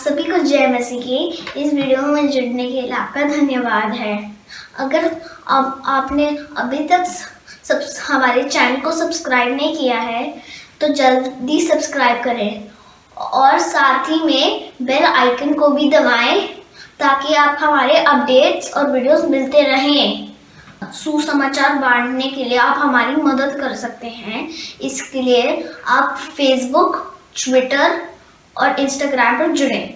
सभी को जय मसीह की। इस वीडियो में जुड़ने के लिए आपका धन्यवाद है। अगर आपने अभी तक हमारे चैनल को सब्सक्राइब नहीं किया है तो जल्दी सब्सक्राइब करें और साथ ही में बेल आइकन को भी दबाएं ताकि आप हमारे अपडेट्स और वीडियोस मिलते रहें। सुसमाचार बांटने के लिए आप हमारी मदद कर सकते हैं। इसके लिए आप फेसबुक, ट्विटर और इंस्टाग्राम पर जुड़ें।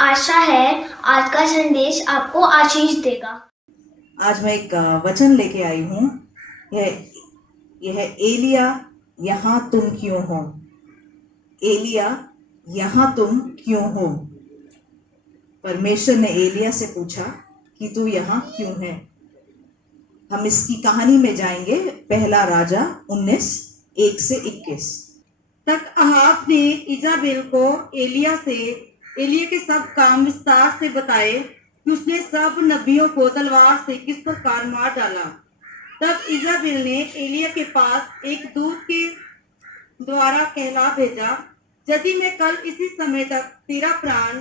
आशा है आज का संदेश आपको आशीष देगा। आज मैं एक वचन लेके आई हूँ। यह एलिया यहाँ तुम क्यों हो। एलिया यहाँ तुम क्यों हो। परमेश्वर ने एलिया से पूछा कि तू यहाँ क्यों है। हम इसकी कहानी में जाएंगे। पहला राजा 19:1-21 तक अहाब ने इजाबेल को एलिया के सब काम विस्तार से बताए कि उसने सब नबियों को तलवार से किस प्रकार मार डाला। तब इजाबेल ने एलिया के पास एक दूत के द्वारा कहला भेजा, यदि मैं कल इसी समय तक तेरा प्राण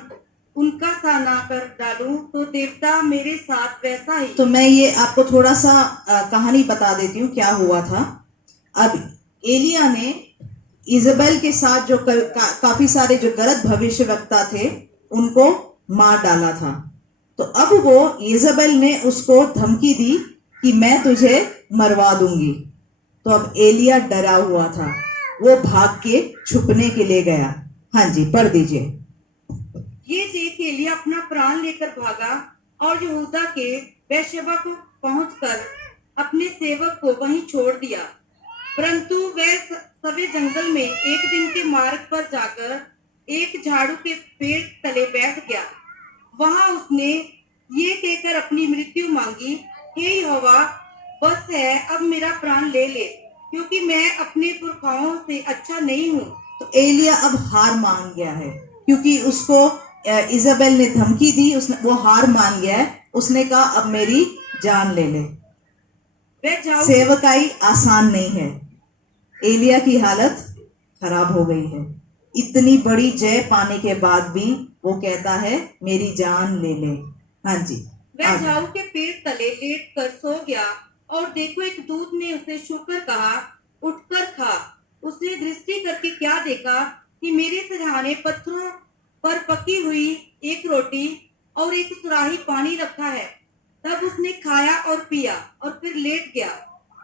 उनका सा ना कर डालूं तो देवता मेरे साथ वैसा ही। तो मैं ये आपको थोड़ा सा कहानी बता देती हूँ क्या हुआ था। अब एलिया ने इजाबेल के साथ जो काफी सारे जो गलत भविष्यवक्ता थे उनको मार डाला था। तो अब वो इजाबेल ने उसको धमकी दी कि मैं तुझे मरवा दूंगी। तो अब एलिया डरा हुआ था, वो भाग के छुपने के लिए गया। हाँ जी, पढ़ दीजिए। ये देख एलिया अपना प्राण लेकर भागा और यहूदा के बेर्शेबा को पहुंचकर अपने सेवक को वहीं छोड़ दिया। परंतु वह सवे जंगल में एक दिन के मार्ग पर जाकर एक झाड़ू के पेड़ तले बैठ गया। वहां उसने ये कहकर अपनी मृत्यु मांगी, हे यहोवा, बस है, अब मेरा प्राण ले ले, क्योंकि मैं अपने पुरखाओं से अच्छा नहीं हूँ। तो एलिया अब हार मान गया है क्योंकि उसको इजाबेल ने धमकी दी। वो हार मान गया है। उसने कहा अब मेरी जान ले ले। सेवकाई आसान नहीं है। एलिया की हालत खराब हो गई है। इतनी बड़ी जय पाने के बाद भी वो कहता है मेरी जान ले ले। हाँ जी, वह झाऊ के पेड़ तले लेट कर सो गया और देखो एक दूत ने उसे छूकर कहा, उठकर खा। उसने दृष्टि करके क्या देखा कि मेरे सिरहाने पत्थरों पर पकी हुई एक रोटी और एक सुराही पानी रखा है। तब उसने खाया और पिया और फिर लेट गया।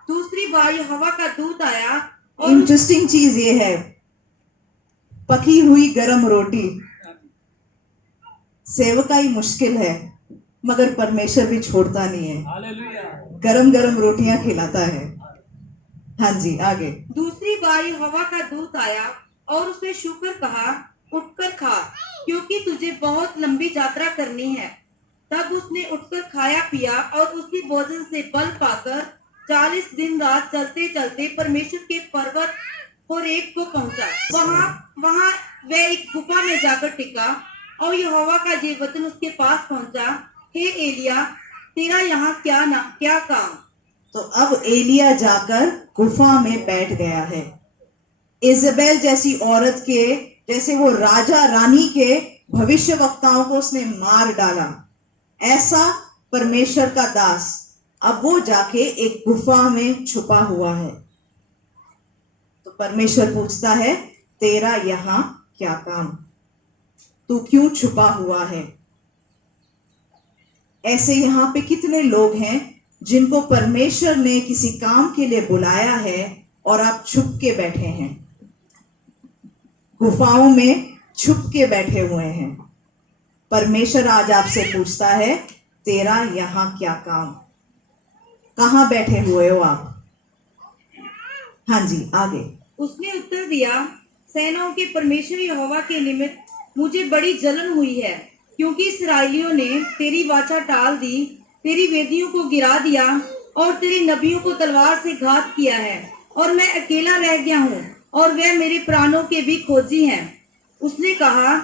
दूसरी बार यहोवा का दूत आया और इंटरेस्टिंग चीज ये है, पकी हुई गरम रोटी। सेवकाई मुश्किल है मगर परमेश्वर भी छोड़ता नहीं है, गरम गरम रोटियां खिलाता है। हाँ जी, आगे। दूसरी बार यहोवा का दूत आया और उसे छूकर कहा, उठकर खा, क्योंकि तुझे बहुत लंबी यात्रा करनी है। तब उसने उठकर खाया पिया और उसी भोजन से बल पाकर 40 दिन रात चलते चलते परमेश्वर के पर्वत होरेब को पहुंचा। वहां वह एक गुफा में जाकर टिका और यहोवा का ये वचन उसके पास पहुंचा, हे एलिया, तेरा यहाँ क्या काम। तो अब एलिया जाकर गुफा में बैठ गया है। इजाबेल जैसी औरत के, जैसे वो राजा रानी के भविष्यवक्ताओं को उसने मार डाला, ऐसा परमेश्वर का दास अब वो जाके एक गुफा में छुपा हुआ है। तो परमेश्वर पूछता है तेरा यहाँ क्या काम, तू क्यों छुपा हुआ है। ऐसे यहाँ पे कितने लोग हैं जिनको परमेश्वर ने किसी काम के लिए बुलाया है और आप छुप के बैठे हैं, गुफाओं में छुप के बैठे हुए हैं। परमेश्वर आज आपसे पूछता है तेरा यहाँ क्या काम, कहाँ बैठे हुए हो आप। हाँ जी, आगे। उसने उत्तर दिया, सेनाओं के परमेश्वर यहोवा के निमित्त मुझे बड़ी जलन हुई है, क्योंकि इस्राएलियों ने तेरी वाचा टाल दी, तेरी वेदियों को गिरा दिया और तेरे नबियों को तलवार से घात किया है, और मैं अकेला रह गया हूँ और वे मेरे प्राणों के भी खोजी हैं। उसने कहा,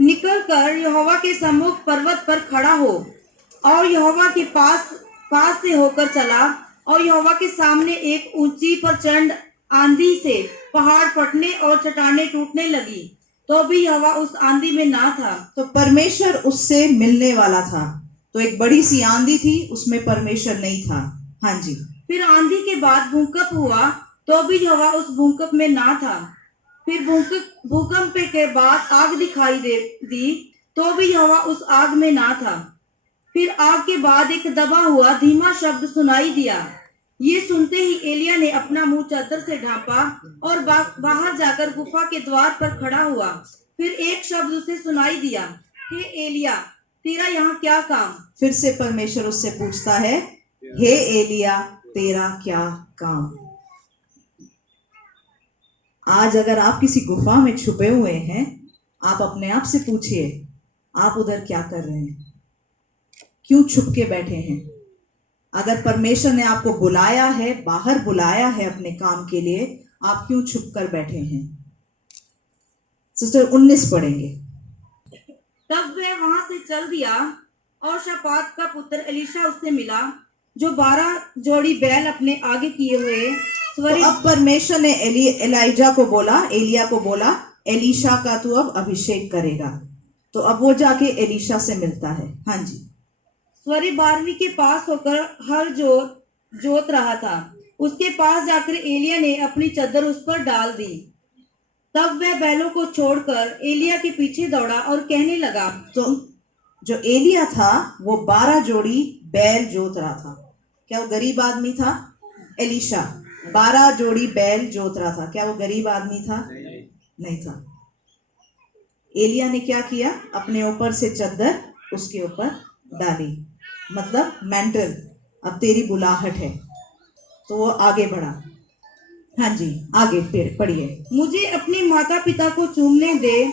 निकल कर यहोवा के सम्मुख पर्वत पर खड़ा हो। और यहोवा के पास से होकर चला और यहोवा के सामने एक ऊंची प्रचंड आंधी से पहाड़ फटने और चट्टानें टूटने लगी। तो भी यहोवा उस आंधी में ना था। तो परमेश्वर उससे मिलने वाला था। तो एक बड़ी सी आंधी थी, उसमें परमेश्वर नहीं था। हाँ जी। फिर आंधी के बाद भूकंप हुआ, तो भी यहोवा उस भूकंप में ना था। फिर भूकंप के बाद आग दिखाई दी, तो भी यहोवा उस आग में ना था। फिर आग के बाद एक दबा हुआ धीमा शब्द सुनाई दिया। ये सुनते ही एलिया ने अपना मुंह चादर से ढांपा और बाहर जाकर गुफा के द्वार पर खड़ा हुआ। फिर एक शब्द उसे सुनाई दिया, हे एलिया, तेरा यहाँ क्या काम? फिर से परमेश्वर उससे पूछता है, हे एलिया, तेरा क्या काम? आज अगर आप किसी गुफा में छुपे हुए हैं, आप अपने आप से पूछिए, आप उधर क्या कर रहे हैं? क्यों छुप के बैठे हैं? अगर परमेश्वर ने आपको बुलाया है, बाहर बुलाया है अपने काम के लिए, आप क्यों छुप कर बैठे हैं? सिस्टर 19 पढ़ेंगे। तब वह वहां से चल दिया और शापात का पुत्र एलीशा उससे मिला, जो 12 जोड़ी बैल अपने आगे किए हुए तो अब परमेश्वर ने एलिजा को बोला, एलिया को बोला, एलीशा का तू अब अभिषेक करेगा। तो अब वो जाके एलीशा से मिलता है। हाँ जी। स्वरी 12वीं के पास होकर हर जोत रहा था। उसके पास जाकर एलिया ने अपनी चादर उस पर डाल दी। तब वह बैलों को छोड़कर एलिया के पीछे दौड़ा और कहने लगा। तो जो एलिया था वो 12 जोड़ी बैल जोत रहा था। क्या वो गरीब आदमी था? एलीशा 12 जोड़ी बैल जोत रहा था। क्या वो गरीब आदमी था? नहीं था। एलिया ने क्या किया? अपने ऊपर से चादर उसके ऊपर डाली, मतलब मेंटल, अब तेरी बुलाहट है। तो वो आगे बढ़ा। हाँ जी, आगे पढ़िए। मुझे अपने माता पिता को चूमने दे,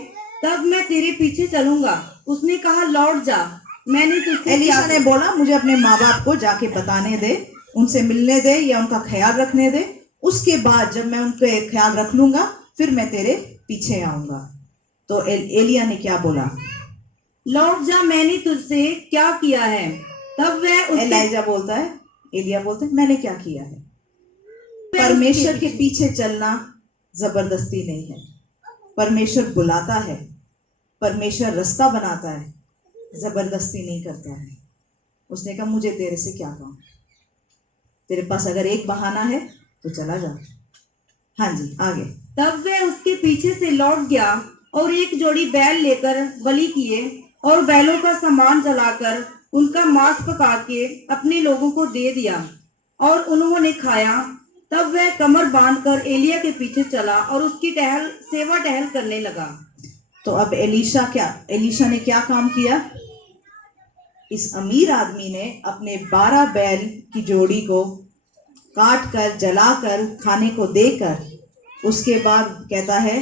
तब मैं तेरे पीछे चलूंगा। उसने कहा, लौट जा, मैंने तुझसे एलीशा ने बोला, मुझे अपने माँ बाप को जाके बताने दे, उनसे मिलने दे या उनका ख्याल रखने दे। उसके बाद जब मैं उनके ख्याल रख लूंगा, फिर मैं तेरे पीछे आऊंगा। तो एलिया ने क्या बोला? लौट जा, मैंने तुझसे क्या किया है? तब वह एलिजा बोलता है, एलिया बोलते हैं, मैंने क्या किया है? परमेश्वर के पीछे चलना जबरदस्ती नहीं है। परमेश्वर बुलाता है, परमेश्वर रास्ता बनाता है, जबरदस्ती नहीं करता है। उसने कहा, मुझे तेरे से क्या काम? तेरे पास अगर एक बहाना है तो चला जा। हाँ जी, आगे। तब वह उसके पीछे से लौट गया और एक जोड़ी बैल लेकर बलि किए और बैलों का सामान जलाकर उनका मांस पका के अपने लोगों को दे दिया और उन्होंने खाया। तब वह कमर बांधकर एलिया के पीछे चला और उसकी सेवा टहल करने लगा। तो अब एलीशा ने क्या काम किया? इस अमीर आदमी ने अपने 12 बैल की जोड़ी को काट कर, जलाकर, खाने को देकर, उसके बाद कहता है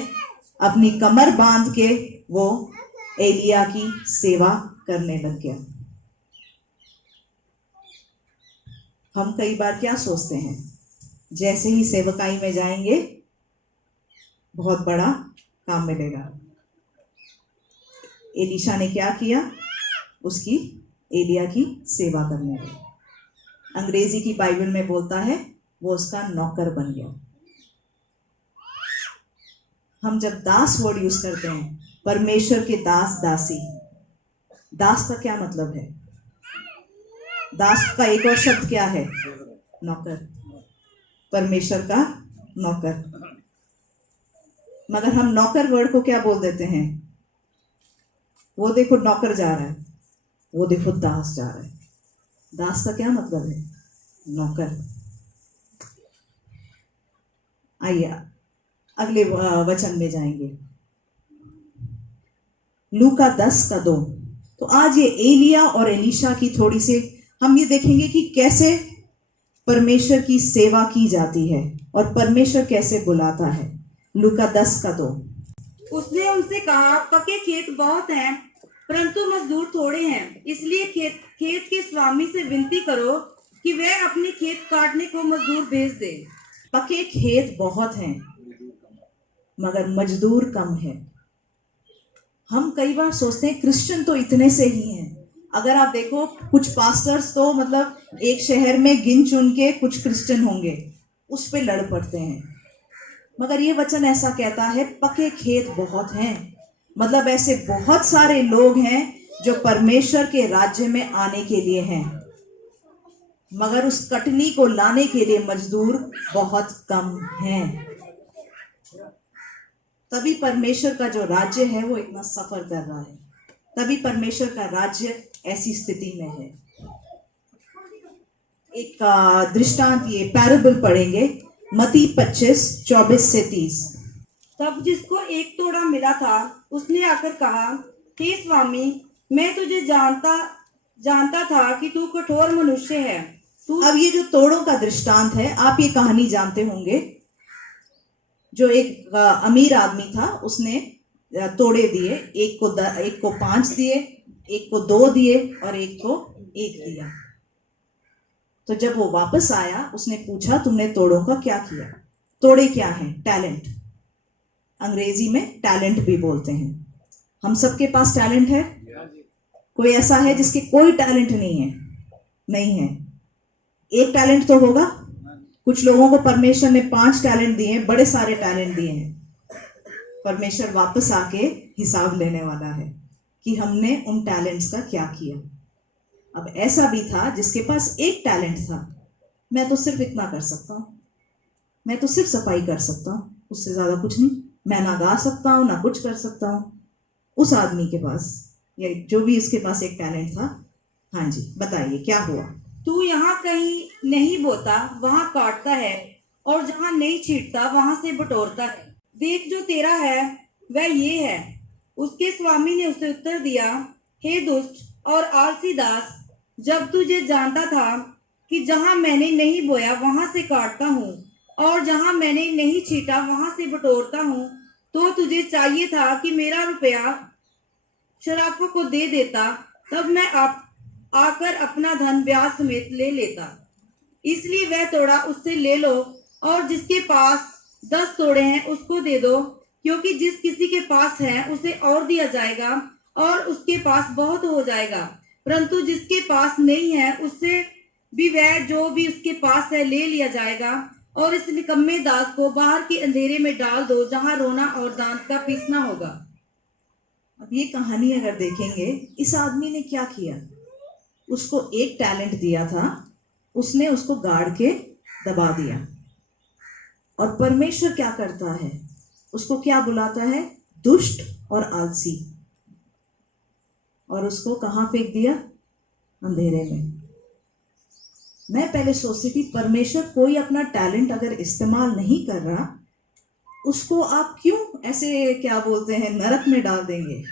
अपनी कमर बांध के वो एलिया की सेवा करने लग गया। हम कई बार क्या सोचते हैं, जैसे ही सेवकाई में जाएंगे बहुत बड़ा काम मिलेगा। एलीशा ने क्या किया? उसकी एलिया की सेवा करने लगा। अंग्रेजी की बाइबल में बोलता है वो उसका नौकर बन गया। हम जब दास वर्ड यूज करते हैं, परमेश्वर के दास, दासी, दास का क्या मतलब है? दास का एक और शब्द क्या है? नौकर। परमेश्वर का नौकर। मगर हम नौकर वर्ड को क्या बोल देते हैं? वो देखो नौकर जा रहा है, वो देखो दास जा रहा है। दास का क्या मतलब है? नौकर। आइए अगले वचन में जाएंगे, लूका 10:2। तो आज ये एलिया और एलीशा की थोड़ी सी हम ये देखेंगे कि कैसे परमेश्वर की सेवा की जाती है और परमेश्वर कैसे बुलाता है। लूका 10:2। उसने उनसे कहा, पके खेत बहुत हैं, परंतु मजदूर थोड़े हैं, इसलिए खेत के स्वामी से विनती करो कि वह अपने खेत काटने को मजदूर भेज दे। पके खेत बहुत हैं मगर मजदूर कम है। हम कई बार सोचते हैं क्रिश्चियन तो इतने से ही हैं। अगर आप देखो कुछ पास्टर्स तो मतलब एक शहर में गिन चुन के कुछ क्रिश्चियन होंगे, उस पे लड़ पड़ते हैं। मगर ये वचन ऐसा कहता है, पके खेत बहुत हैं मतलब ऐसे बहुत सारे लोग हैं जो परमेश्वर के राज्य में आने के लिए हैं, मगर उस कटनी को लाने के लिए मजदूर बहुत कम हैं। तभी परमेश्वर का जो राज्य है वो इतना सफर कर रहा है, तभी परमेश्वर का राज्य ऐसी स्थिति में है। एक दृष्टांत, ये पैराबल पढ़ेंगे, मत्ती 25:24-30। तब जिसको एक तोड़ा मिला था उसने आकर कहा, हे स्वामी, मैं तुझे जानता था कि तू कठोर मनुष्य है। तू अब ये जो तोड़ों का दृष्टांत है, आप ये कहानी जानते होंगे। जो एक अमीर आदमी था, उसने तोड़े दिए, एक को 5 दिए, एक को 2 दिए और एक को 1 दिया। तो जब वो वापस आया, उसने पूछा, तुमने तोड़ों का क्या किया? तोड़े क्या हैं? टैलेंट। अंग्रेजी में टैलेंट भी बोलते हैं। हम सबके पास टैलेंट है? कोई ऐसा है जिसके कोई टैलेंट नहीं है? नहीं है। एक टैलेंट तो होगा। कुछ लोगों को परमेश्वर ने 5 टैलेंट दिए हैं, बड़े सारे टैलेंट दिए हैं। परमेश्वर वापस आके हिसाब लेने वाला है कि हमने उन टैलेंट्स का क्या किया। अब ऐसा भी था जिसके पास एक टैलेंट था, मैं तो सिर्फ इतना कर सकता हूँ, मैं तो सिर्फ सफाई कर सकता हूँ, उससे ज्यादा कुछ नहीं, मैं ना गा सकता हूँ ना कुछ कर सकता हूँ। उस आदमी के पास, या जो भी इसके पास एक टैलेंट था, हाँ जी बताइए क्या हुआ? तू यहाँ कहीं नहीं बोता वहाँ काटता है, और जहाँ नहीं छींटता वहाँ से बटोरता है। देख, जो तेरा है वह ये है। उसके स्वामी ने उसे उत्तर दिया, हे दुष्ट और आलसी दास, जब तुझे जानता था कि जहाँ मैंने नहीं बोया वहाँ से काटता हूँ, और जहाँ मैंने नहीं छींटा वहाँ से बटोरता हूँ, तो तुझे चाहिए था कि मेरा रुपया शराफों को दे देता, तब मैं आकर अपना धन ब्याज समेत ले लेता। इसलिए वह तोड़ा उससे ले लो, और जिसके पास 10 तोड़े हैं उसको दे दो, क्योंकि जिस किसी के पास है उसे और दिया जाएगा और उसके पास बहुत हो जाएगा, परंतु जिसके पास नहीं है उससे भी वह जो भी उसके पास है ले लिया जाएगा। और इस निकम्मे दास को बाहर के अंधेरे में डाल दो, जहां रोना और दांत का पीसना होगा। अब ये कहानी अगर देखेंगे, इस आदमी ने क्या किया? उसको एक टैलेंट दिया था, उसने उसको गाड़ के दबा दिया। और परमेश्वर क्या करता है? उसको क्या बुलाता है? दुष्ट और आलसी। और उसको कहाँ फेंक दिया? अंधेरे में। मैं पहले सोचती थी, परमेश्वर कोई अपना टैलेंट अगर इस्तेमाल नहीं कर रहा, उसको आप क्यों ऐसे क्या बोलते हैं नरक में डाल देंगे?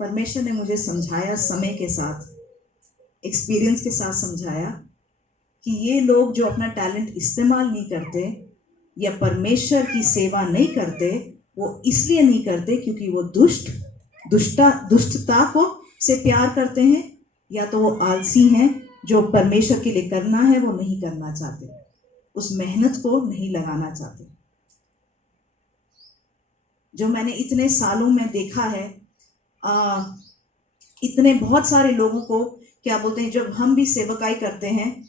परमेश्वर ने मुझे समझाया, समय के साथ, एक्सपीरियंस के साथ समझाया कि ये लोग जो अपना टैलेंट इस्तेमाल नहीं करते या परमेश्वर की सेवा नहीं करते, वो इसलिए नहीं करते क्योंकि वो दुष्टता को से प्यार करते हैं, या तो वो आलसी हैं, जो परमेश्वर के लिए करना है वो नहीं करना चाहते, उस मेहनत को नहीं लगाना चाहते। जो मैंने इतने सालों में देखा है, इतने बहुत सारे लोगों को क्या बोलते हैं, जब हम भी सेवकाई करते हैं,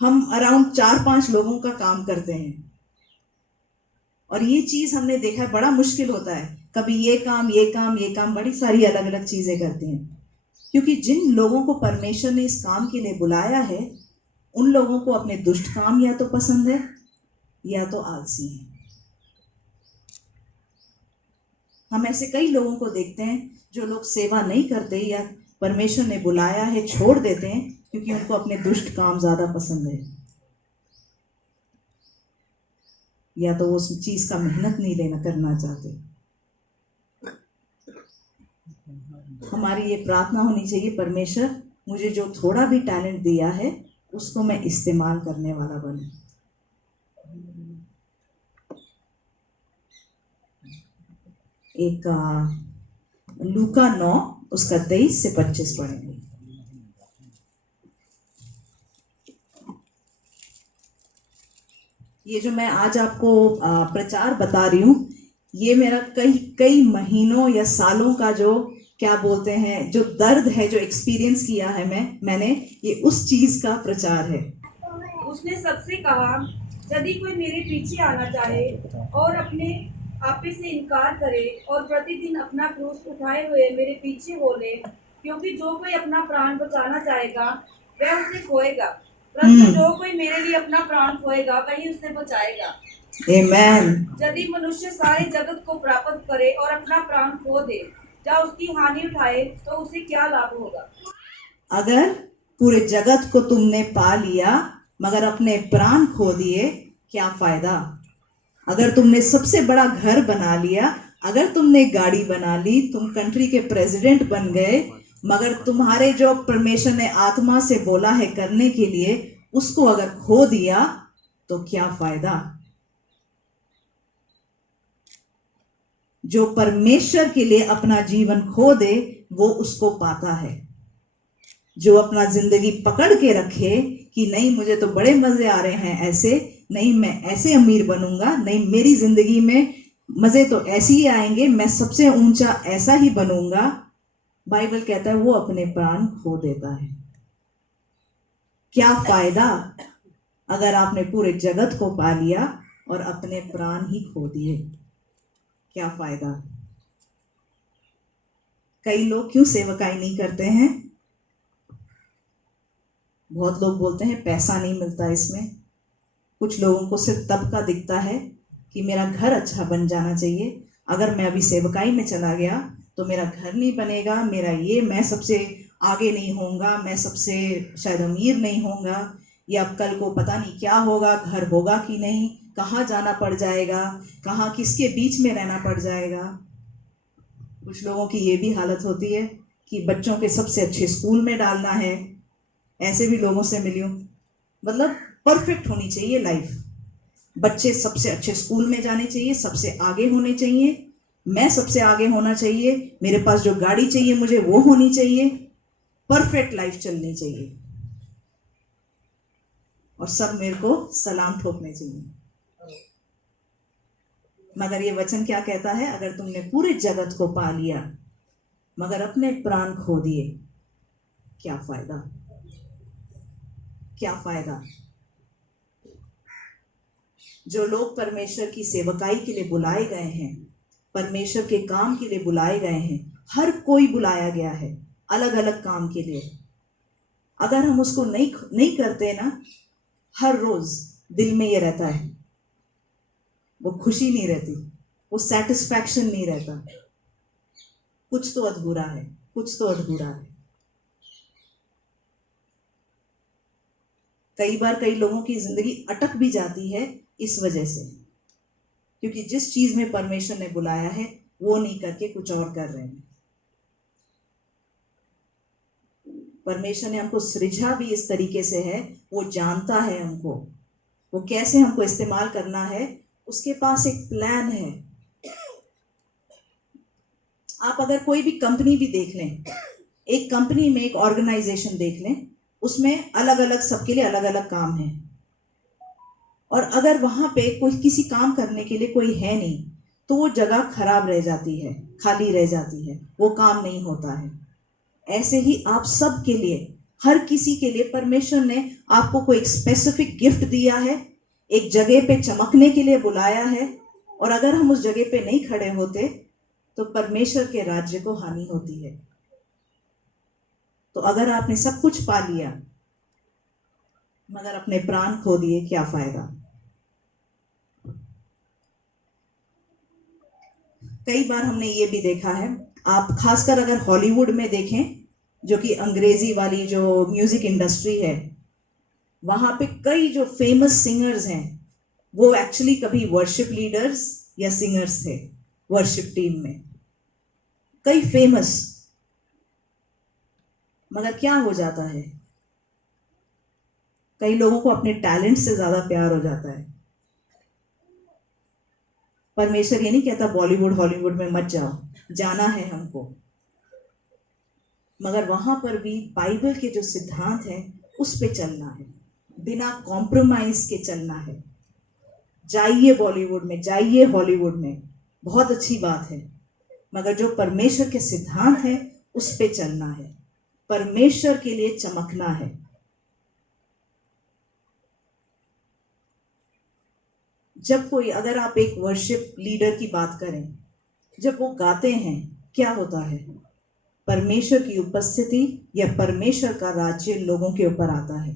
हम अराउंड 4-5 लोगों का काम करते हैं, और ये चीज हमने देखा है बड़ा मुश्किल होता है। कभी ये काम, बड़ी सारी अलग अलग चीजें करते हैं, क्योंकि जिन लोगों को परमेश्वर ने इस काम के लिए बुलाया है, उन लोगों को अपने दुष्ट काम या तो पसंद है या तो आलसी है। हम ऐसे कई लोगों को देखते हैं जो लोग सेवा नहीं करते या परमेश्वर ने बुलाया है छोड़ देते हैं, क्योंकि उनको अपने दुष्ट काम ज्यादा पसंद है, या तो वो उस चीज का मेहनत नहीं करना चाहते। हमारी ये प्रार्थना होनी चाहिए, परमेश्वर मुझे जो थोड़ा भी टैलेंट दिया है उसको मैं इस्तेमाल करने वाला बनूं। एक लूका 9 उसका 23 से 25 पढ़ेंगे। ये जो मैं आज आपको प्रचार बता रही हूँ, ये मेरा कई महीनों या सालों का जो क्या बोलते हैं, जो दर्द है, जो एक्सपीरियंस किया है मैंने, ये उस चीज का प्रचार है। उसने सबसे कहा, यदि कोई मेरे पीछे आना चाहे और अपने आपे से इनकार करे और प्रतिदिन अपना क्रूस उठाए हुए मेरे पीछे हो ले, क्योंकि जो कोई अपना प्राण बचाना चाहेगा वह उसे खोएगा, परंतु जो कोई मेरे लिए अपना प्राण खोएगा वही उसे बचाएगा। Amen. यदि मनुष्य सारे जगत को प्राप्त करे और अपना प्राण खो दे या उसकी हानि उठाए तो उसे क्या लाभ होगा? अगर पूरे जगत को तुमने पा लिया मगर अपने प्राण खो दिए, क्या फायदा? अगर तुमने सबसे बड़ा घर बना लिया, अगर तुमने गाड़ी बना ली, तुम कंट्री के प्रेसिडेंट बन गए, मगर तुम्हारे जो परमेश्वर ने आत्मा से बोला है करने के लिए उसको अगर खो दिया तो क्या फायदा? जो परमेश्वर के लिए अपना जीवन खो दे वो उसको पाता है। जो अपना जिंदगी पकड़ के रखे कि नहीं मुझे तो बड़े मजे आ रहे हैं ऐसे, नहीं मैं ऐसे अमीर बनूंगा, नहीं मेरी जिंदगी में मजे तो ऐसे ही आएंगे, मैं सबसे ऊंचा ऐसा ही बनूंगा, बाइबल कहता है वो अपने प्राण खो देता है। क्या फायदा अगर आपने पूरे जगत को पा लिया और अपने प्राण ही खो दिए? क्या फायदा? कई लोग क्यों सेवकाई नहीं करते हैं? बहुत लोग बोलते हैं पैसा नहीं मिलता इसमें। कुछ लोगों को सिर्फ तब का दिखता है कि मेरा घर अच्छा बन जाना चाहिए, अगर मैं अभी सेवकाई में चला गया तो मेरा घर नहीं बनेगा, मेरा ये, मैं सबसे आगे नहीं होऊंगा, मैं सबसे शायद अमीर नहीं होऊंगा, या अब कल को पता नहीं क्या होगा, घर होगा कि नहीं, कहाँ जाना पड़ जाएगा, कहाँ किसके बीच में रहना पड़ जाएगा। कुछ लोगों की ये भी हालत होती है कि बच्चों के सबसे अच्छे स्कूल में डालना है। ऐसे भी लोगों से मिली हूँ। मतलब परफेक्ट होनी चाहिए लाइफ, बच्चे सबसे अच्छे स्कूल में जाने चाहिए, सबसे आगे होने चाहिए, मैं सबसे आगे होना चाहिए, मेरे पास जो गाड़ी चाहिए मुझे वो होनी चाहिए, परफेक्ट लाइफ चलनी चाहिए और सब मेरे को सलाम ठोकने चाहिए। मगर ये वचन क्या कहता है? अगर तुमने पूरे जगत को पा लिया मगर अपने प्राण खो दिए, क्या फायदा? क्या फायदा? जो लोग परमेश्वर की सेवकाई के लिए बुलाए गए हैं, परमेश्वर के काम के लिए बुलाए गए हैं, हर कोई बुलाया गया है अलग अलग काम के लिए। अगर हम उसको नहीं करते ना, हर रोज दिल में ये रहता है, वो खुशी नहीं रहती, वो सेटिस्फैक्शन नहीं रहता, कुछ तो अधूरा है, कुछ तो अधूरा है। कई बार कई लोगों की जिंदगी अटक भी जाती है इस वजह से, क्योंकि जिस चीज में परमेश्वर ने बुलाया है वो नहीं करके कुछ और कर रहे हैं। परमेश्वर ने हमको सृजा भी इस तरीके से है, वो जानता है हमको, वो कैसे हमको इस्तेमाल करना है, उसके पास एक प्लान है। आप अगर कोई भी कंपनी भी देख लें, एक कंपनी में एक ऑर्गेनाइजेशन देख लें, उसमें अलग अलग सबके लिए अलग अलग काम है, और अगर वहां पे कोई किसी काम करने के लिए कोई है नहीं तो वो जगह खराब रह जाती है, खाली रह जाती है, वो काम नहीं होता है। ऐसे ही आप सब के लिए, हर किसी के लिए परमेश्वर ने आपको कोई एक स्पेसिफिक गिफ्ट दिया है, एक जगह पे चमकने के लिए बुलाया है, और अगर हम उस जगह पे नहीं खड़े होते तो परमेश्वर के राज्य को हानि होती है। तो अगर आपने सब कुछ पा लिया मगर अपने प्राण खो दिए, क्या फायदा? कई बार हमने ये भी देखा है, आप खासकर अगर हॉलीवुड में देखें, जो कि अंग्रेजी वाली जो म्यूजिक इंडस्ट्री है, वहां पे कई जो फेमस सिंगर्स हैं वो एक्चुअली कभी वर्शिप लीडर्स या सिंगर्स थे वर्शिप टीम में, कई फेमस। मगर क्या हो जाता है, कई लोगों को अपने टैलेंट से ज्यादा प्यार हो जाता है। परमेश्वर ये नहीं कहता बॉलीवुड हॉलीवुड में मत जाओ, जाना है हमको, मगर वहां पर भी बाइबल के जो सिद्धांत है उस पे चलना है, बिना कॉम्प्रोमाइज के चलना है। जाइए बॉलीवुड में, जाइए हॉलीवुड में, बहुत अच्छी बात है, मगर जो परमेश्वर के सिद्धांत है उस पे चलना है, परमेश्वर के लिए चमकना है। जब कोई, अगर आप एक वर्शिप लीडर की बात करें, जब वो गाते हैं क्या होता है? परमेश्वर की उपस्थिति या परमेश्वर का राज्य लोगों के ऊपर आता है।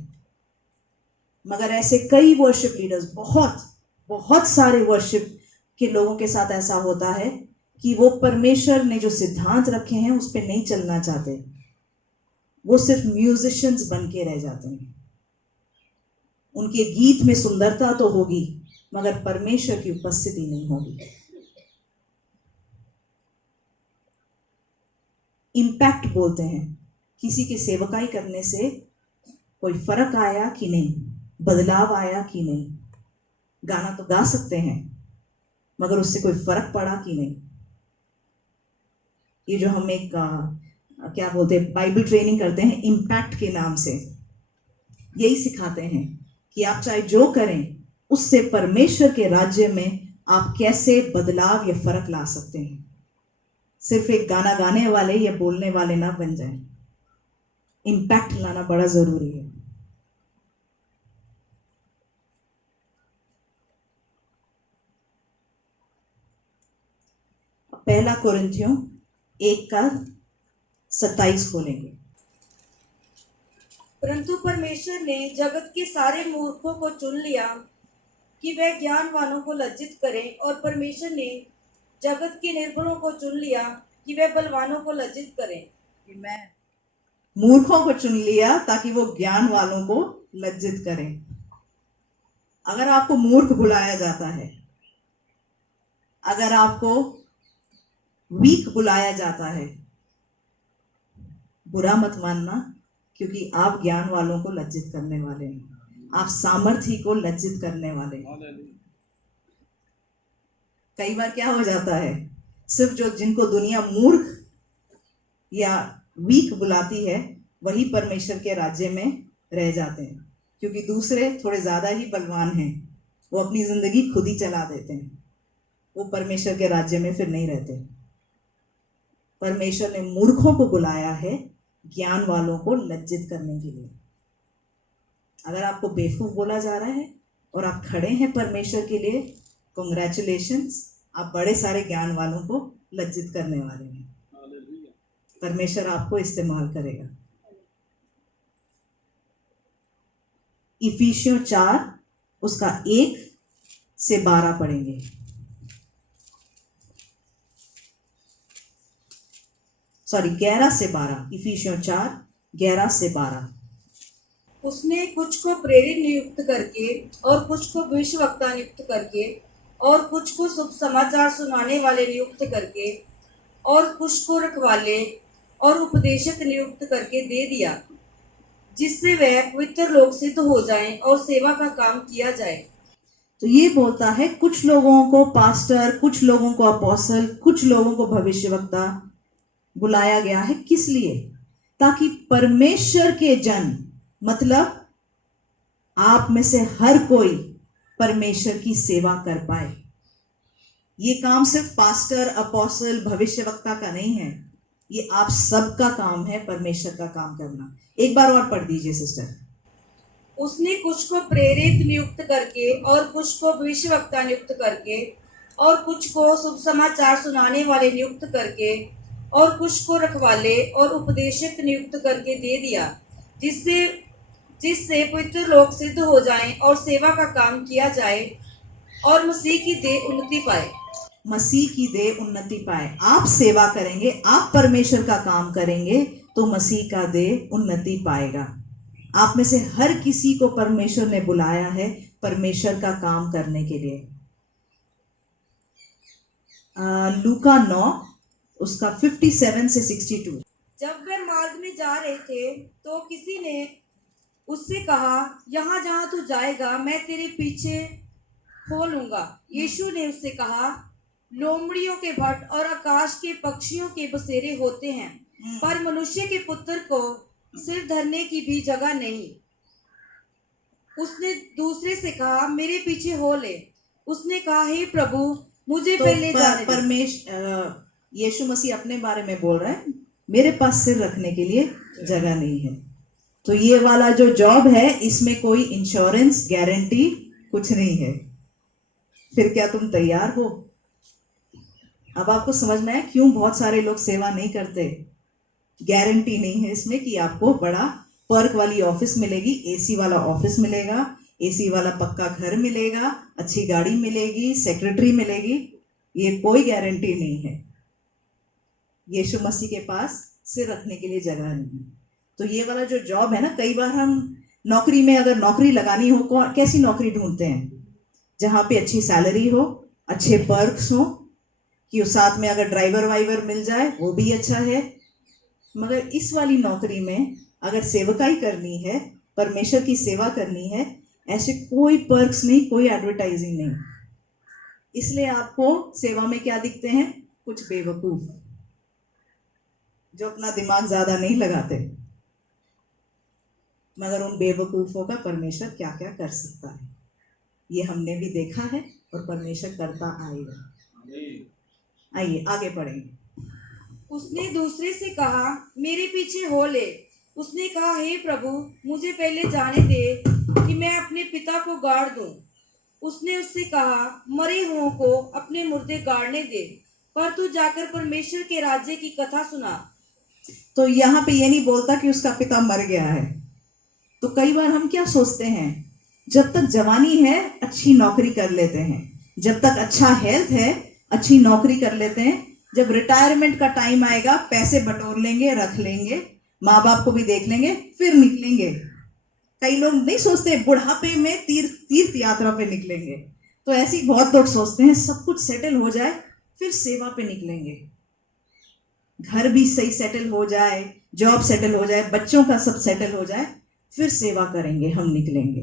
मगर ऐसे कई वर्शिप लीडर्स, बहुत बहुत सारे वर्शिप के लोगों के साथ ऐसा होता है कि वो परमेश्वर ने जो सिद्धांत रखे हैं उस पर नहीं चलना चाहते, वो सिर्फ म्यूजिशियंस बन के रह जाते हैं। उनके गीत में सुंदरता तो होगी मगर परमेश्वर की उपस्थिति नहीं होगी। इम्पैक्ट बोलते हैं, किसी की सेवकाई करने से कोई फर्क आया कि नहीं, बदलाव आया कि नहीं। गाना तो गा सकते हैं मगर उससे कोई फर्क पड़ा कि नहीं। ये जो हम एक क्या बोलते हैं, बाइबल ट्रेनिंग करते हैं इम्पैक्ट के नाम से, यही सिखाते हैं कि आप चाहे जो करें उससे परमेश्वर के राज्य में आप कैसे बदलाव या फर्क ला सकते हैं। सिर्फ एक गाना गाने वाले या बोलने वाले ना बन जाए, इम्पैक्ट लाना बड़ा जरूरी है। पहला कोरिन्थियों 1:27 खोलेंगे। परंतु परमेश्वर ने जगत के सारे मूर्खों को चुन लिया कि वह ज्ञानवानों को लज्जित करें, और परमेश्वर ने जगत के निर्बलों को चुन लिया कि वह बलवानों को लज्जित करें। मूर्खों को चुन लिया ताकि वो ज्ञान वालों को लज्जित करें। अगर आपको मूर्ख बुलाया जाता है, अगर आपको वीक बुलाया जाता है, बुरा मत मानना, क्योंकि आप ज्ञान वालों को लज्जित करने वाले हैं, आप सामर्थी को लज्जित करने वाले हैं। कई बार क्या हो जाता है, सिर्फ जो जिनको दुनिया मूर्ख या वीक बुलाती है वही परमेश्वर के राज्य में रह जाते हैं, क्योंकि दूसरे थोड़े ज्यादा ही बलवान हैं, वो अपनी जिंदगी खुद ही चला देते हैं, वो परमेश्वर के राज्य में फिर नहीं रहते। परमेश्वर ने मूर्खों को बुलाया है ज्ञान वालों को लज्जित करने के लिए। अगर आपको बेवकूफ बोला जा रहा है और आप खड़े हैं परमेश्वर के लिए, कॉन्ग्रेचुलेशंस, आप बड़े सारे ज्ञान वालों को लज्जित करने वाले हैं। परमेश्वर आपको इस्तेमाल करेगा। इफिसियों 4 उसका 1 से 12 पढ़ेंगे। सॉरी 11 से 12, इफिसियों 4 11 से 12। उसने कुछ को प्रेरित नियुक्त करके, और कुछ को भविष्यवक्ता नियुक्त करके, और कुछ को शुभ समाचार सुनाने वाले नियुक्त करके, और कुछ को रखवाले और उपदेशक नियुक्त करके दे दिया, जिससे वह पवित्र लोग सिद्ध हो जाएं और सेवा का काम किया जाए। तो ये बोलता है कुछ लोगों को पास्टर, कुछ लोगों को अपोस्टल, कुछ लोगों को भविष्यवक्ता बुलाया गया है। किस लिए? ताकि परमेश्वर के जन, मतलब आप में से हर कोई परमेश्वर की सेवा कर पाए। ये काम सिर्फ पास्टर, अपोस्टल, भविष्यवक्ता का नहीं है, ये आप सबका काम है, परमेश्वर का काम करना। एक बार और पढ़ दीजिए सिस्टर। उसने कुछ को प्रेरित नियुक्त करके, और कुछ को भविष्यवक्ता नियुक्त करके, और कुछ को शुभ समाचार सुनाने वाले नियुक्त करके, और कुछ को रखवाले और उपदेशक नियुक्त करके दे दिया, जिससे पवित्र लोग सिद्ध हो जाएं और सेवा का काम किया जाए, और मसीह की देह उन्नति पाए। मसीह की देह उन्नति पाए। आप सेवा करेंगे, आप परमेश्वर का काम करेंगे तो मसीह का देह उन्नति पाएगा। आप में से हर किसी को परमेश्वर ने बुलाया है परमेश्वर का काम करने के लिए। लूका 9 उसका 57 से 62। जब वे मार्ग में जा रहे थे तो किसी ने उससे कहा, यहाँ जहाँ तू जाएगा मैं तेरे पीछे हो लूंगा। यीशु ने उससे कहा, लोमड़ियों के भट्ट और आकाश के पक्षियों के बसेरे होते हैं, पर मनुष्य के पुत्र को सिर धरने की भी जगह नहीं। उसने दूसरे से कहा, मेरे पीछे हो ले। उसने कहा, हे प्रभु, मुझे तो पहले जाने दे। यीशु मसीह अपने बारे में बोल रहा है, मेरे पास सिर रखने के लिए जगह नहीं है। तो ये वाला जो जॉब है इसमें कोई इंश्योरेंस, गारंटी कुछ नहीं है। फिर क्या तुम तैयार हो? अब आपको समझ में आया क्यों बहुत सारे लोग सेवा नहीं करते। गारंटी नहीं है इसमें कि आपको बड़ा पर्क वाली ऑफिस मिलेगी, एसी वाला ऑफिस मिलेगा, एसी वाला पक्का घर मिलेगा, अच्छी गाड़ी मिलेगी, सेक्रेटरी मिलेगी। ये कोई गारंटी नहीं है। यीशु मसीह के पास सिर रखने के लिए जगह नहीं है। तो ये वाला जो जॉब है ना, कई बार हम नौकरी में अगर नौकरी लगानी हो, कैसी नौकरी ढूंढते हैं? जहाँ पे अच्छी सैलरी हो, अच्छे पर्क्स हो, कि उस साथ में अगर ड्राइवर वाइवर मिल जाए वो भी अच्छा है। मगर इस वाली नौकरी में अगर सेवकाई करनी है, परमेश्वर की सेवा करनी है, ऐसे कोई पर्क्स नहीं, कोई एडवर्टाइजिंग नहीं। इसलिए आपको सेवा में क्या दिखते हैं? कुछ बेवकूफ जो अपना दिमाग ज्यादा नहीं लगाते। मगर उन बेवकूफों का परमेश्वर क्या क्या कर सकता है, ये हमने भी देखा है और परमेश्वर करता आएगा। आइए आगे बढ़ेंगे। उसने दूसरे से कहा, मेरे पीछे हो ले। उसने कहा, हे प्रभु, मुझे पहले जाने दे कि मैं अपने पिता को गाड़ दूं। उसने उससे कहा, मरे हुओं को अपने मुर्दे गाड़ने दे, पर तू जाकर परमेश्वर के राज्य की कथा सुना। तो यहाँ पे ये नहीं बोलता कि उसका पिता मर गया है। तो कई बार हम क्या सोचते हैं, जब तक जवानी है अच्छी नौकरी कर लेते हैं, जब तक अच्छा हेल्थ है अच्छी नौकरी कर लेते हैं, जब रिटायरमेंट का टाइम आएगा पैसे बटोर लेंगे, रख लेंगे, माँ बाप को भी देख लेंगे, फिर निकलेंगे। कई लोग नहीं सोचते बुढ़ापे में तीर्थ यात्रा पे निकलेंगे। तो ऐसे ही बहुत लोग सोचते हैं सब कुछ सेटल हो जाए फिर सेवा पे निकलेंगे, घर भी सही सेटल हो जाए, जॉब सेटल हो जाए, बच्चों का सब सेटल हो जाए, फिर सेवा करेंगे, हम निकलेंगे।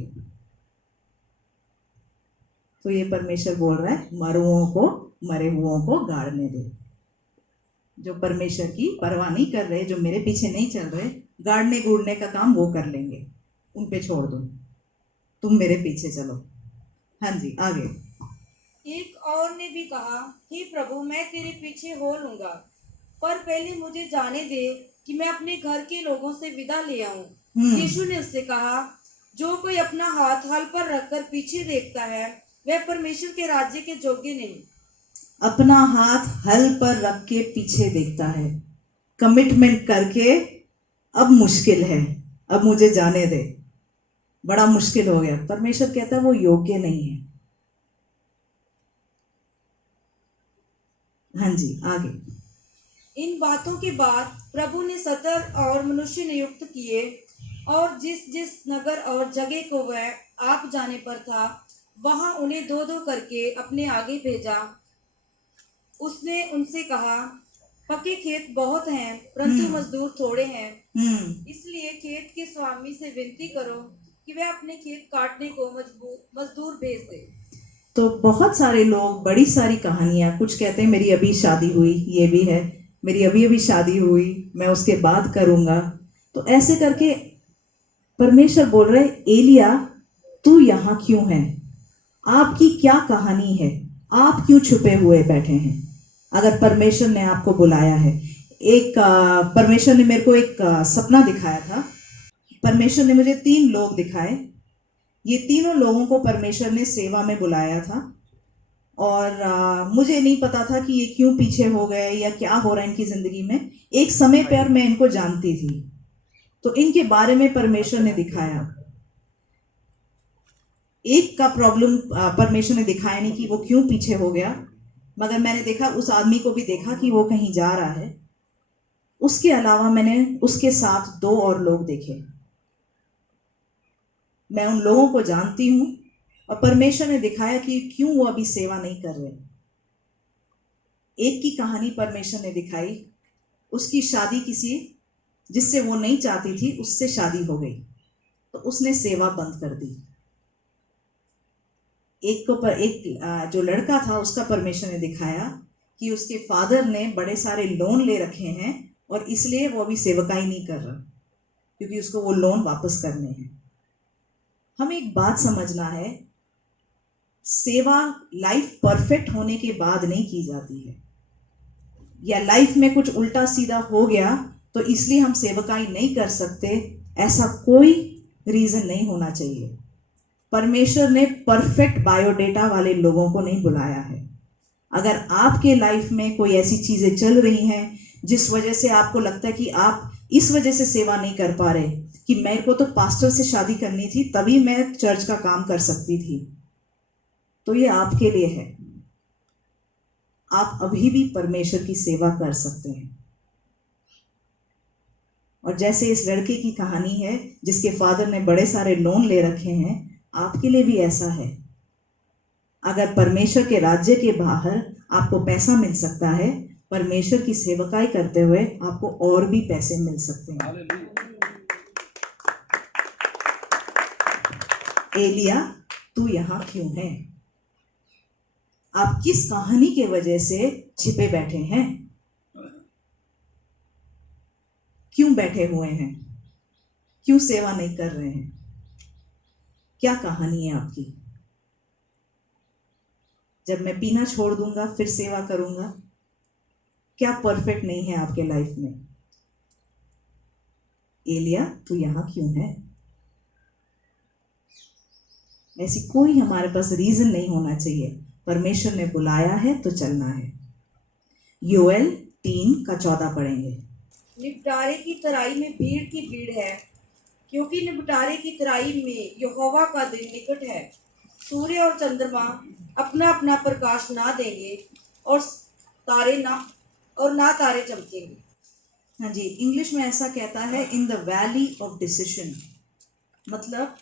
तो ये परमेश्वर बोल रहा है, मरे हुओं को गाड़ने दे। जो परमेश्वर की परवाह नहीं कर रहे, जो मेरे पीछे नहीं चल रहे, गाड़ने गूड़ने का काम वो कर लेंगे, उन पे छोड़ दो, तुम मेरे पीछे चलो। हाँ जी आगे। एक और ने भी कहा, हे प्रभु, मैं तेरे पीछे हो लूंगा, पर पहले मुझे जाने दे कि मैं अपने घर के लोगों से विदा ले आऊं। यीशु ने उससे कहा, जो कोई अपना हाथ हल पर रखकर पीछे देखता है वह परमेश्वर के राज्य के योग्य नहीं। अपना हाथ हल पर रख के पीछे देखता है, कमिटमेंट करके अब मुश्किल है, अब मुझे जाने दे, बड़ा मुश्किल हो गया, परमेश्वर कहता है वो योग्य नहीं है। हाँ जी आगे। इन बातों के बाद प्रभु ने 70 और मनुष्य नियुक्त किए, और जिस जिस नगर और जगह को वह आप जाने पर था, वहां उन्हें दो दो करके अपने आगे भेजा। उसने उनसे कहा, पके खेत बहुत हैं, परंतु मजदूर थोड़े हैं। इसलिए खेत के स्वामी से विनती करो कि वह अपने खेत काटने को मजदूर भेज दे। तो बहुत सारे लोग, बड़ी सारी कहानियां, कुछ कहते हैं मेरी अभी शादी हुई, ये भी है, मेरी अभी अभी शादी हुई, मैं उसके बाद करूंगा। तो ऐसे करके परमेश्वर बोल रहे, एलिया तू यहाँ क्यों है? आपकी क्या कहानी है? आप क्यों छुपे हुए बैठे हैं? अगर परमेश्वर ने आपको बुलाया है, परमेश्वर ने मेरे को एक सपना दिखाया था। परमेश्वर ने मुझे 3 लोग दिखाए। ये तीनों लोगों को परमेश्वर ने सेवा में बुलाया था, और मुझे नहीं पता था कि ये क्यों पीछे हो गए या क्या हो रहा है इनकी जिंदगी में। एक समय पर मैं इनको जानती थी, तो इनके बारे में परमेश्वर ने दिखाया। एक का प्रॉब्लम परमेश्वर ने दिखाया नहीं कि वो क्यों पीछे हो गया, मगर मैंने देखा, उस आदमी को भी देखा कि वो कहीं जा रहा है। उसके अलावा मैंने उसके साथ 2 और लोग देखे। मैं उन लोगों को जानती हूँ, और परमेश्वर ने दिखाया कि क्यों वो अभी सेवा नहीं कर रहे। एक की कहानी परमेश्वर ने दिखाई, उसकी शादी किसी जिससे वो नहीं चाहती थी उससे शादी हो गई, तो उसने सेवा बंद कर दी। एक जो लड़का था उसका परमेश्वर ने दिखाया कि उसके फादर ने बड़े सारे लोन ले रखे हैं, और इसलिए वो अभी सेवकाई नहीं कर रहा, क्योंकि उसको वो लोन वापस करने हैं। हमें एक बात समझना है, सेवा लाइफ परफेक्ट होने के बाद नहीं की जाती है, या लाइफ में कुछ उल्टा सीधा हो गया तो इसलिए हम सेवकाई नहीं कर सकते, ऐसा कोई रीजन नहीं होना चाहिए। परमेश्वर ने परफेक्ट बायोडेटा वाले लोगों को नहीं बुलाया है। अगर आपके लाइफ में कोई ऐसी चीजें चल रही हैं जिस वजह से आपको लगता है कि आप इस वजह से सेवा नहीं कर पा रहे, कि मेरे को तो पास्टर से शादी करनी थी तभी मैं चर्च का काम कर सकती थी, तो ये आपके लिए है। आप अभी भी परमेश्वर की सेवा कर सकते हैं। और जैसे इस लड़के की कहानी है जिसके फादर ने बड़े सारे लोन ले रखे हैं, आपके लिए भी ऐसा है। अगर परमेश्वर के राज्य के बाहर आपको पैसा मिल सकता है, परमेश्वर की सेवकाई करते हुए आपको और भी पैसे मिल सकते हैं। एलिया, तू यहाँ क्यों है? आप किस कहानी के वजह से छिपे बैठे हैं? क्यों बैठे हुए हैं? क्यों सेवा नहीं कर रहे हैं? क्या कहानी है आपकी? जब मैं पीना छोड़ दूंगा फिर सेवा करूंगा, क्या परफेक्ट नहीं है आपके लाइफ में? एलिया, तू यहां क्यों है? ऐसी कोई हमारे पास रीजन नहीं होना चाहिए। परमेश्वर ने बुलाया है तो चलना है। योएल 3:14 पढ़ेंगे। निपटारे की तराई में भीड़ की भीड़ है, क्योंकि निपटारे की तराई में यहोवा का दिन निकट है। सूर्य और चंद्रमा अपना अपना प्रकाश ना देंगे और ना तारे चमकेंगे। हाँ जी, इंग्लिश में ऐसा कहता है, in the valley of decision. मतलब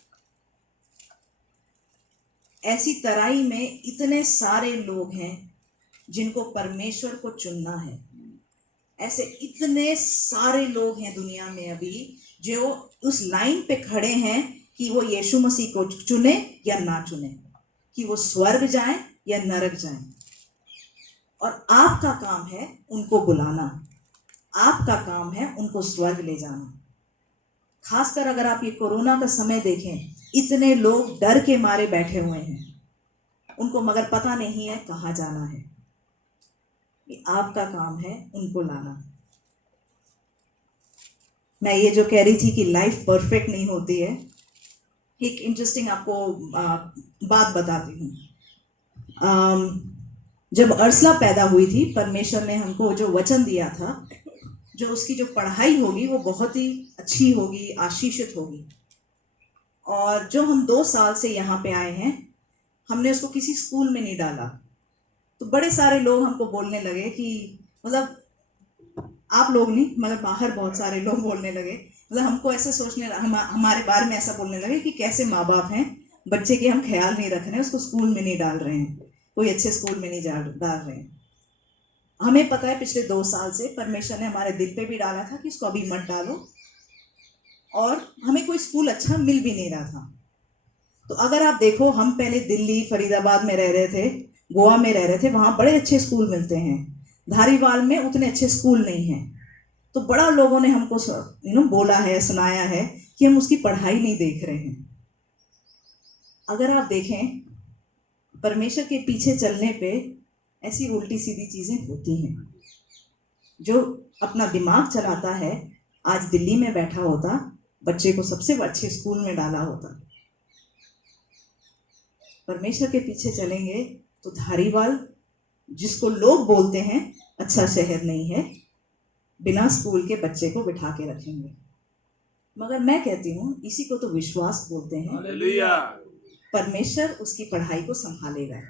ऐसी तराई में इतने सारे लोग हैं जिनको परमेश्वर को चुनना है। ऐसे इतने सारे लोग हैं दुनिया में अभी जो उस लाइन पे खड़े हैं कि वो यीशु मसीह को चुने या ना चुने, कि वो स्वर्ग जाए या नरक जाए। और आपका काम है उनको बुलाना, आपका काम है उनको स्वर्ग ले जाना। खासकर अगर आप ये कोरोना का समय देखें, इतने लोग डर के मारे बैठे हुए हैं, उनको मगर पता नहीं है कहाँ जाना है। ये आपका काम है उनको लाना। मैं ये जो कह रही थी कि लाइफ परफेक्ट नहीं होती है, एक इंटरेस्टिंग आपको बात बताती हूँ। जब अर्सला पैदा हुई थी, परमेश्वर ने हमको जो वचन दिया था, जो उसकी जो पढ़ाई होगी वो बहुत ही अच्छी होगी, आशीषित होगी। और जो हम 2 साल से यहाँ पे आए हैं, हमने उसको किसी स्कूल में नहीं डाला। तो बड़े सारे लोग हमको बोलने लगे कि, मतलब आप लोग नहीं मगर बाहर बहुत सारे लोग बोलने लगे, मतलब हमको ऐसे सोचने हमारे बारे में ऐसा बोलने लगे कि कैसे माँ बाप हैं, बच्चे के हम ख्याल नहीं रख रहे हैं, उसको स्कूल में नहीं डाल रहे हैं, कोई अच्छे स्कूल में नहीं डाल रहे हैं। हमें पता है पिछले 2 साल से परमेश्वर ने हमारे दिल पे भी डाला था कि इसको अभी मत डालो, और हमें कोई स्कूल अच्छा मिल भी नहीं रहा था। तो अगर आप देखो, हम पहले दिल्ली फरीदाबाद में रह रहे थे, गोवा में रह रहे थे, वहाँ बड़े अच्छे स्कूल मिलते हैं। धारीवाल में उतने अच्छे स्कूल नहीं हैं। तो बड़ा लोगों ने हमको बोला है, सुनाया है कि हम उसकी पढ़ाई नहीं देख रहे हैं। अगर आप देखें, परमेश्वर के पीछे चलने पे ऐसी उल्टी सीधी चीज़ें होती हैं। जो अपना दिमाग चलाता है, आज दिल्ली में बैठा होता, बच्चे को सबसे अच्छे स्कूल में डाला होता। परमेश्वर के पीछे चलेंगे तो धारीवाल, जिसको लोग बोलते हैं अच्छा शहर नहीं है, बिना स्कूल के बच्चे को बिठा के रखेंगे। मगर मैं कहती हूँ, इसी को तो विश्वास बोलते हैं। हालेलुया। परमेश्वर उसकी पढ़ाई को संभालेगा।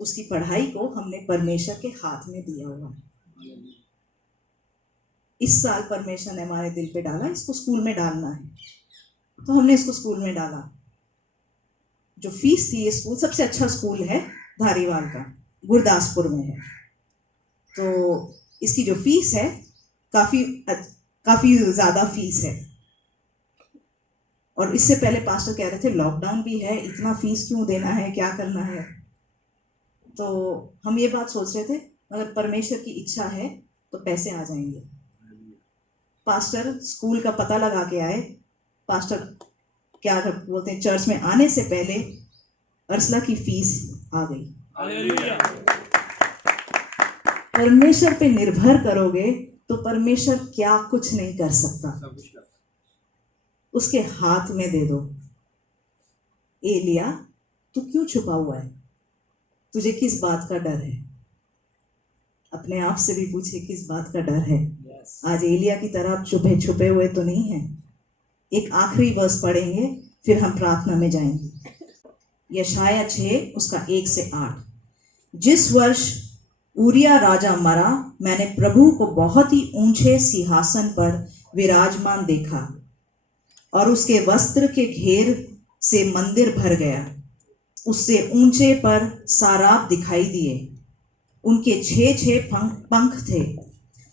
उसकी पढ़ाई को हमने परमेश्वर के हाथ में दिया हुआ है। इस साल परमेश्वर ने हमारे दिल पे डाला, इसको स्कूल में डालना है, तो हमने इसको स्कूल में डाला। जो फीस थी, ये स्कूल सबसे अच्छा स्कूल है धारीवाल का, गुरदासपुर में है। तो इसकी जो फीस है काफ़ी ज़्यादा फीस है। और इससे पहले पास्टर कह रहे थे लॉकडाउन भी है, इतना फीस क्यों देना है, क्या करना है। तो हम ये बात सोच रहे थे, अगर परमेश्वर की इच्छा है तो पैसे आ जाएंगे। पास्टर स्कूल का पता लगा के आए। पास्टर क्या बोलते हैं, चर्च में आने से पहले अर्सला की फीस आ गई। परमेश्वर पे निर्भर करोगे तो परमेश्वर क्या कुछ नहीं कर सकता। उसके हाथ में दे दो। एलिया, तू क्यों छुपा हुआ है? तुझे किस बात का डर है? अपने आप से भी पूछे, किस बात का डर है? आज एलिया की तरह छुपे छुपे हुए तो नहीं है। एक आखिरी वर्स पढ़ेंगे, फिर हम प्रार्थना में जाएंगे। यशाया 6 उसका 1 से 8। जिस वर्ष उरिया राजा मरा, मैंने प्रभु को बहुत ही ऊंचे सिंहासन पर विराजमान देखा और उसके वस्त्र के घेर से मंदिर भर गया। उससे ऊंचे पर साराप दिखाई दिए। उनके 6 पंख थे।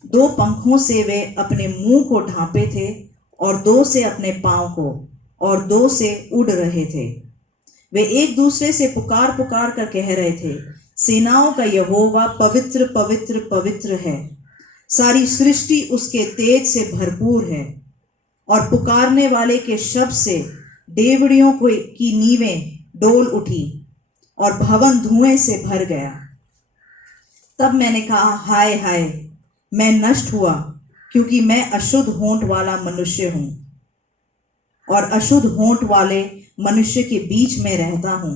2 पंखों से वे अपने मुंह को ढांपे थे और 2 से अपने पांव को, और 2 से उड़ रहे थे। वे एक दूसरे से पुकार पुकार कर कह रहे थे, सेनाओं का यहोवा पवित्र पवित्र पवित्र है, सारी सृष्टि उसके तेज से भरपूर है। और पुकारने वाले के शब्द से डेवड़ियों की नींवें डोल उठी और भवन धुएं से भर गया। तब मैंने कहा, हाय हाय, मैं नष्ट हुआ, क्योंकि मैं अशुद्ध होंठ वाला मनुष्य हूं और अशुद्ध होंठ वाले मनुष्य के बीच में रहता हूं,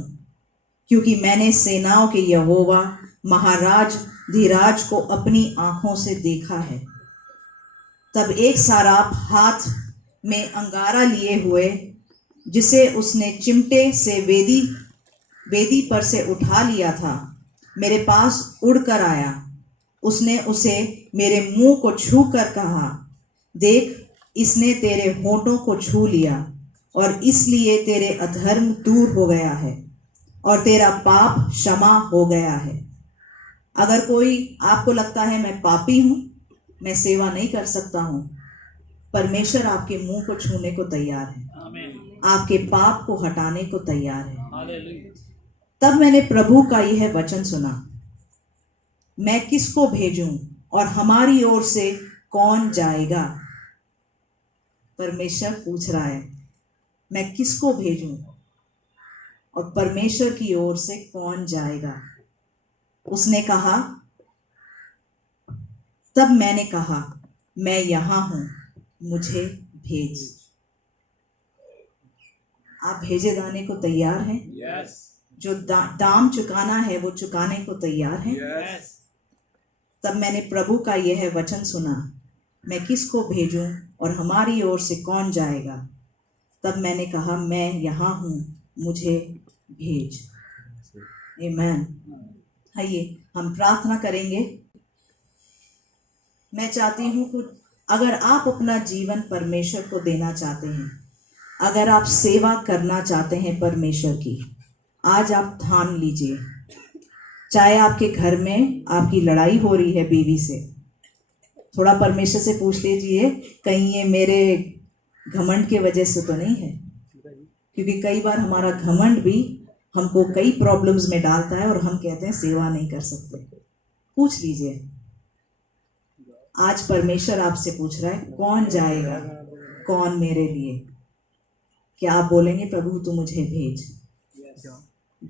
क्योंकि मैंने सेनाओं के यहोवा महाराज धीराज को अपनी आंखों से देखा है। तब एक साराप हाथ में अंगारा लिए हुए, जिसे उसने चिमटे से वेदी पर से उठा लिया था, मेरे पास उड़कर आया। उसने उसे मेरे मुंह को छू कर कहा, देख, इसने तेरे होठों को छू लिया और इसलिए तेरे अधर्म दूर हो गया है और तेरा पाप क्षमा हो गया है। अगर कोई आपको लगता है मैं पापी हूं, मैं सेवा नहीं कर सकता हूं, परमेश्वर आपके मुंह को छूने को तैयार है, आपके पाप को हटाने को तैयार है। तब मैंने प्रभु का यह वचन सुना, मैं किसको भेजूं और हमारी ओर से कौन जाएगा? परमेश्वर पूछ रहा है, मैं किसको भेजूं और परमेश्वर की ओर से कौन जाएगा? उसने कहा, तब मैंने कहा, मैं यहां हूं, मुझे भेज। आप भेजे जाने को तैयार हैं? Yes. जो दाम चुकाना है वो चुकाने को तैयार हैं? Yes. तब मैंने प्रभु का यह वचन सुना, मैं किसको भेजूं और हमारी ओर से कौन जाएगा? तब मैंने कहा, मैं यहाँ हूँ, मुझे भेज। आमीन। आइए हम प्रार्थना करेंगे। मैं चाहती हूँ कि अगर आप अपना जीवन परमेश्वर को देना चाहते हैं, अगर आप सेवा करना चाहते हैं परमेश्वर की, आज आप ठान लीजिए। चाहे आपके घर में आपकी लड़ाई हो रही है बीवी से, थोड़ा परमेश्वर से पूछ लीजिए, कहीं ये मेरे घमंड के वजह से तो नहीं है? क्योंकि कई बार हमारा घमंड भी हमको कई प्रॉब्लम्स में डालता है और हम कहते हैं सेवा नहीं कर सकते। पूछ लीजिए। आज परमेश्वर आपसे पूछ रहा है, कौन जाएगा, कौन मेरे लिए? क्या आप बोलेंगे, प्रभु तू मुझे भेज?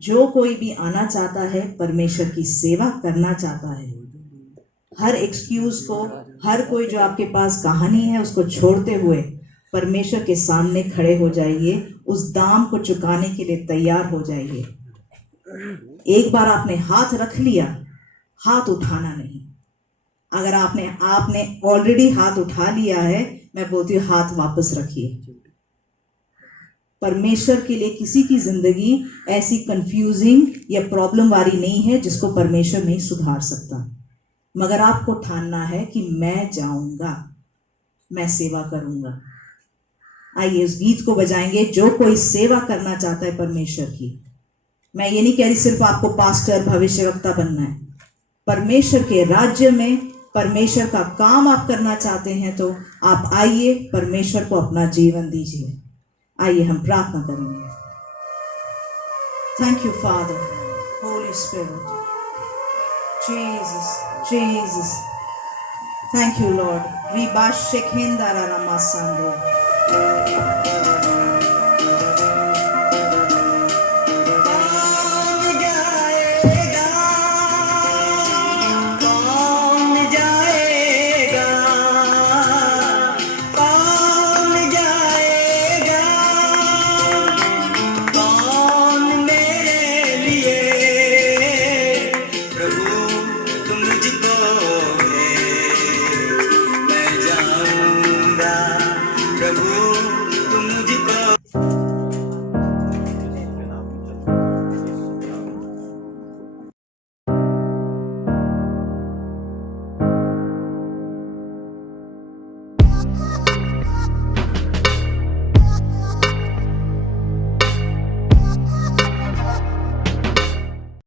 जो कोई भी आना चाहता है, परमेश्वर की सेवा करना चाहता है, हर एक्सक्यूज को, हर कोई जो आपके पास कहानी है उसको छोड़ते हुए परमेश्वर के सामने खड़े हो जाइए। उस दाम को चुकाने के लिए तैयार हो जाइए। एक बार आपने हाथ रख लिया, हाथ उठाना नहीं। अगर आपने ऑलरेडी हाथ उठा लिया है, मैं बोलती हूँ हाथ वापस रखिए। परमेश्वर के लिए किसी की जिंदगी ऐसी कंफ्यूजिंग या प्रॉब्लम वाली नहीं है जिसको परमेश्वर नहीं सुधार सकता। मगर आपको ठानना है कि मैं जाऊंगा, मैं सेवा करूंगा। आइए इस गीत को बजाएंगे। जो कोई सेवा करना चाहता है परमेश्वर की, मैं ये नहीं कह रही सिर्फ आपको पास्टर भविष्यवक्ता बनना है। परमेश्वर के राज्य में परमेश्वर का काम आप करना चाहते हैं तो आप आइए, परमेश्वर को अपना जीवन दीजिए। आइए हम प्रार्थना करेंगे। Thank you father, holy spirit, Jesus, Jesus, thank you lord. रिबा शेखेंदारा रामासांदो।